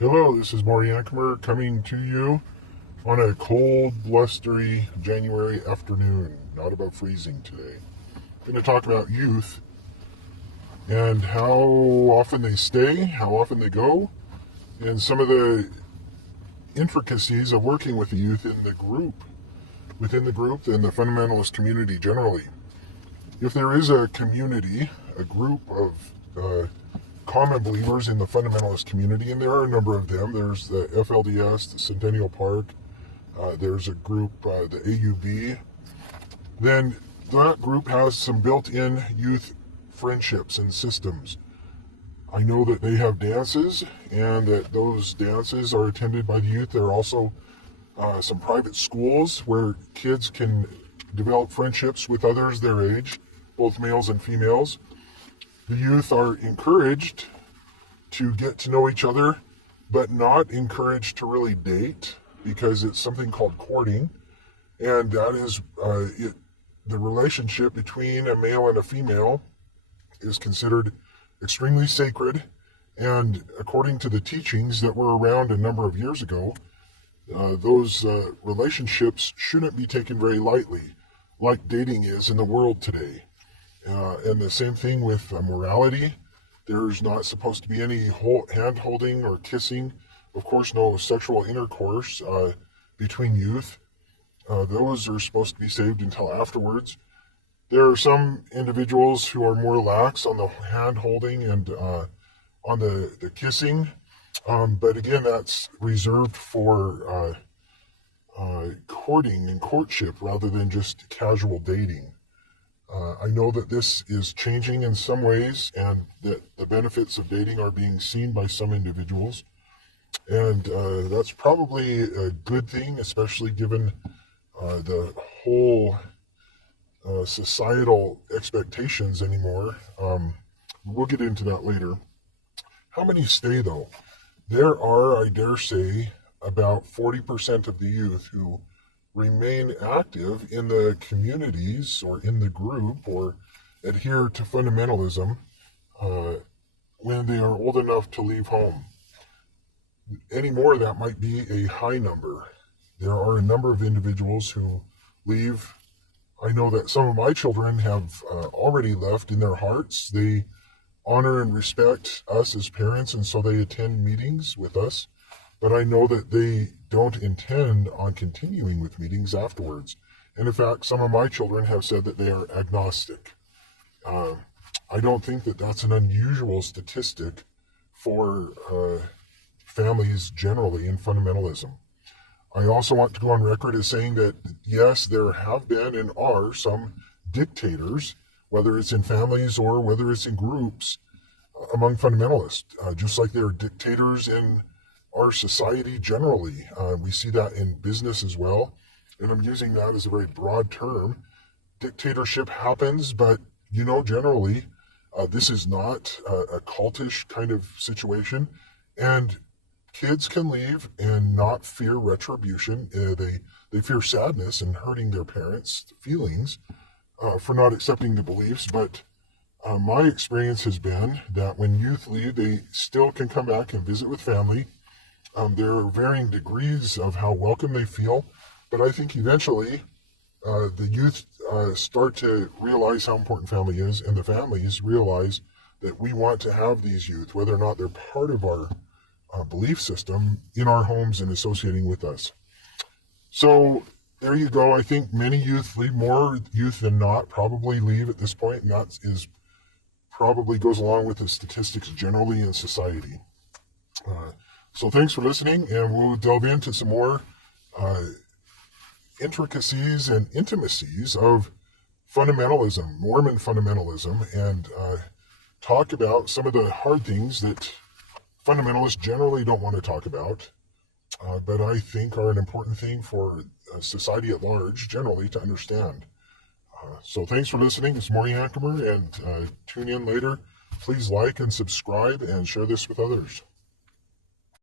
Hello, this is Maury Ankemer coming to you on a cold, blustery January afternoon. Not above freezing today. I'm going to talk about youth and how often they stay, how often they go, and some of the intricacies of working with the youth in the group, within the group, and the fundamentalist community generally. If there is a community, a group of common believers in the fundamentalist community, and there are a number of them. There's the FLDS, the Centennial Park, there's a group, the AUB. Then that group has some built-in youth friendships and systems. I know that they have dances, and that those dances are attended by the youth. There are also some private schools where kids can develop friendships with others their age, both males and females. The youth are encouraged to get to know each other, but not encouraged to really date, because it's something called courting, and that is the relationship between a male and a female is considered extremely sacred, and according to the teachings that were around a number of years ago, those relationships shouldn't be taken very lightly, like dating is in the world today. And the same thing with morality. There's not supposed to be any hand-holding or kissing. Of course, no sexual intercourse between youth. Those are supposed to be saved until afterwards. There are some individuals who are more lax on the hand-holding and on the kissing. But again, that's reserved for courting and courtship rather than just casual dating. I know that this is changing in some ways, and that the benefits of dating are being seen by some individuals. And that's probably a good thing, especially given the whole societal expectations anymore. We'll get into that later. How many stay, though? There are, I dare say, about 40% of the youth who remain active in the communities or in the group or adhere to fundamentalism when they are old enough to leave home. Any more, that might be a high number. There are a number of individuals who leave. I know that some of my children have already left in their hearts. They honor and respect us as parents, and so they attend meetings with us. But I know that they don't intend on continuing with meetings afterwards. And in fact, some of my children have said that they are agnostic. I don't think that that's an unusual statistic for families generally in fundamentalism. I also want to go on record as saying that, yes, there have been and are some dictators, whether it's in families or whether it's in groups, among fundamentalists, just like there are dictators in our society generally. We see that in business as well, and I'm using that as a very broad term. Dictatorship happens, but generally this is not a cultish kind of situation, and kids can leave and not fear retribution. They fear sadness and hurting their parents' feelings for not accepting the beliefs, but my experience has been that when youth leave, they still can come back and visit with family. There are varying degrees of how welcome they feel, but I think eventually the youth start to realize how important family is, and the families realize that we want to have these youth, whether or not they're part of our belief system, in our homes and associating with us. So there you go. I think many youth leave, more youth than not probably leave at this point, and that is probably goes along with the statistics generally in society. So thanks for listening, and we'll delve into some more intricacies and intimacies of fundamentalism, Mormon fundamentalism, and talk about some of the hard things that fundamentalists generally don't want to talk about, but I think are an important thing for society at large generally to understand. So thanks for listening. It's Maury Ankemer, and tune in later. Please like and subscribe and share this with others.